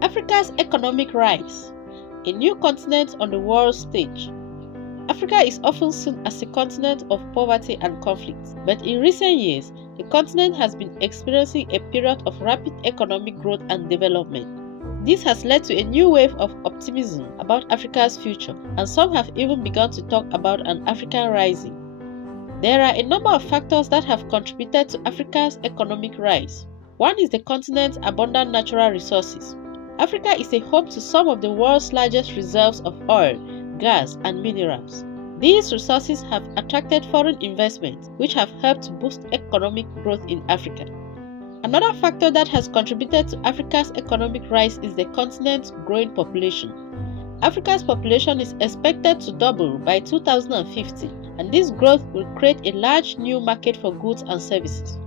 Africa's economic rise, a new continent on the world stage. Africa is often seen as a continent of poverty and conflict, but in recent years, the continent has been experiencing a period of rapid economic growth and development. This has led to a new wave of optimism about Africa's future, and some have even begun to talk about an African rising. There are a number of factors that have contributed to Africa's economic rise. One is the continent's abundant natural resources. Africa is a home to some of the world's largest reserves of oil, gas, and minerals. These resources have attracted foreign investment, which have helped to boost economic growth in Africa. Another factor that has contributed to Africa's economic rise is the continent's growing population. Africa's population is expected to double by 2050, and this growth will create a large new market for goods and services.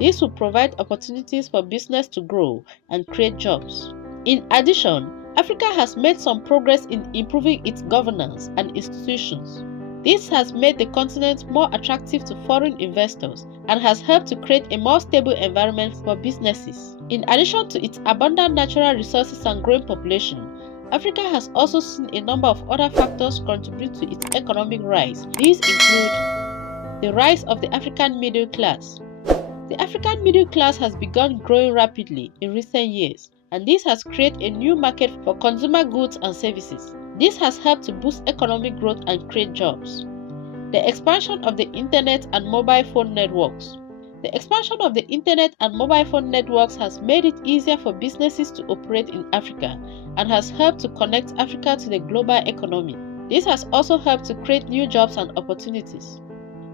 This will provide opportunities for business to grow and create jobs. In addition, Africa has made some progress in improving its governance and institutions. This has made the continent more attractive to foreign investors and has helped to create a more stable environment for businesses. In addition to its abundant natural resources and growing population, Africa has also seen a number of other factors contribute to its economic rise. These include the rise of the African middle class. The African middle class has begun growing rapidly in recent years, and this has created a new market for consumer goods and services. This has helped to boost economic growth and create jobs. The expansion of the internet and mobile phone networks. The expansion of the internet and mobile phone networks has made it easier for businesses to operate in Africa and has helped to connect Africa to the global economy. This has also helped to create new jobs and opportunities.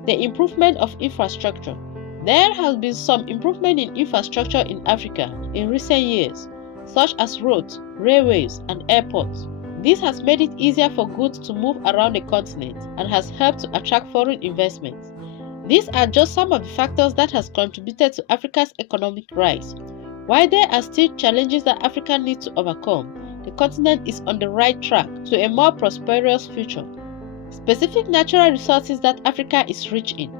The improvement of infrastructure. There has been some improvement in infrastructure in Africa in recent years, such as roads, railways, and airports. This has made it easier for goods to move around the continent and has helped to attract foreign investment. These are just some of the factors that has contributed to Africa's economic rise. While there are still challenges that Africa needs to overcome, the continent is on the right track to a more prosperous future. Specific natural resources that Africa is rich in.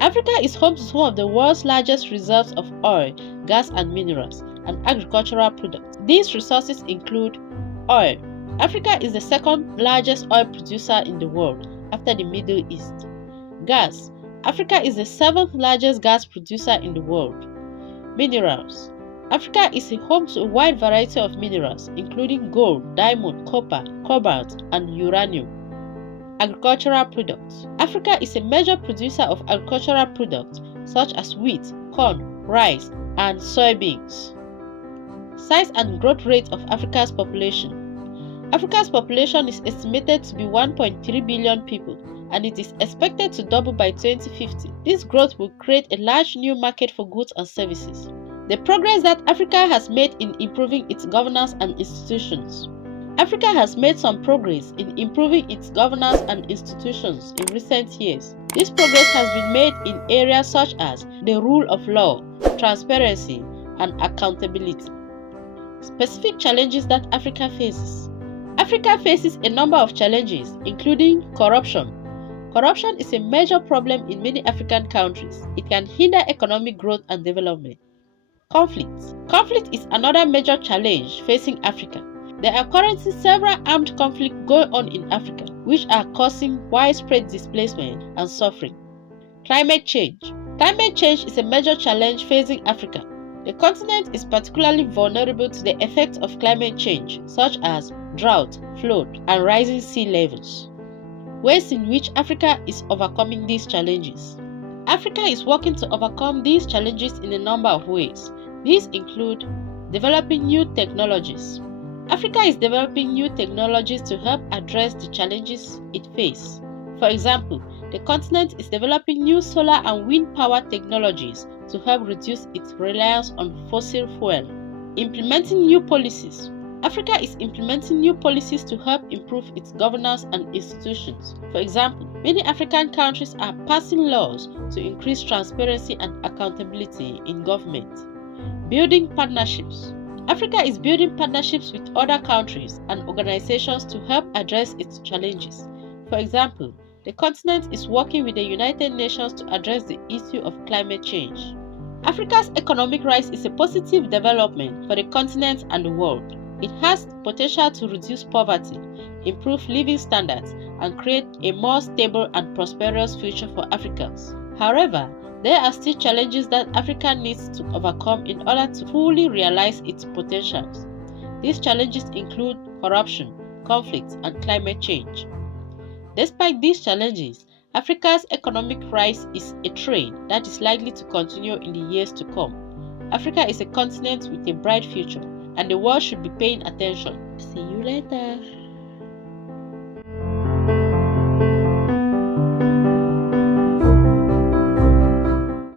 Africa is home to some of the world's largest reserves of oil, gas and minerals, and agricultural products. These resources include oil. Africa is the second largest oil producer in the world after the Middle East. Gas. Africa is the seventh largest gas producer in the world. Minerals. Africa is a home to a wide variety of minerals, including gold, diamond, copper, cobalt, and uranium. Agricultural products. Africa is a major producer of agricultural products such as wheat, corn, rice, and soybeans. Size and growth rate of Africa's population. Africa's population is estimated to be 1.3 billion people, and it is expected to double by 2050. This growth will create a large new market for goods and services. The progress that Africa has made in improving its governance and institutions. Africa has made some progress in improving its governance and institutions in recent years. This progress has been made in areas such as the rule of law, transparency, and accountability. Specific challenges that Africa faces. Africa faces a number of challenges, including corruption. Corruption is a major problem in many African countries. It can hinder economic growth and development. Conflict. Conflict is another major challenge facing Africa. There are currently several armed conflicts going on in Africa, which are causing widespread displacement and suffering. Climate change. Climate change is a major challenge facing Africa. The continent is particularly vulnerable to the effects of climate change, such as drought, flood, and rising sea levels. Ways in which Africa is overcoming these challenges. Africa is working to overcome these challenges in a number of ways. These include developing new technologies. Africa is developing new technologies to help address the challenges it faces. For example, the continent is developing new solar and wind power technologies to help reduce its reliance on fossil fuel. Implementing new policies. Africa is implementing new policies to help improve its governance and institutions. For example, many African countries are passing laws to increase transparency and accountability in government. Building partnerships. Africa is building partnerships with other countries and organizations to help address its challenges. For example, the continent is working with the United Nations to address the issue of climate change. Africa's economic rise is a positive development for the continent and the world. It has potential to reduce poverty, improve living standards, and create a more stable and prosperous future for Africans. However, there are still challenges that Africa needs to overcome in order to fully realize its potentials. These challenges include corruption, conflict, and climate change. Despite these challenges, Africa's economic rise is a trend that is likely to continue in the years to come. Africa is a continent with a bright future, and the world should be paying attention. See you later.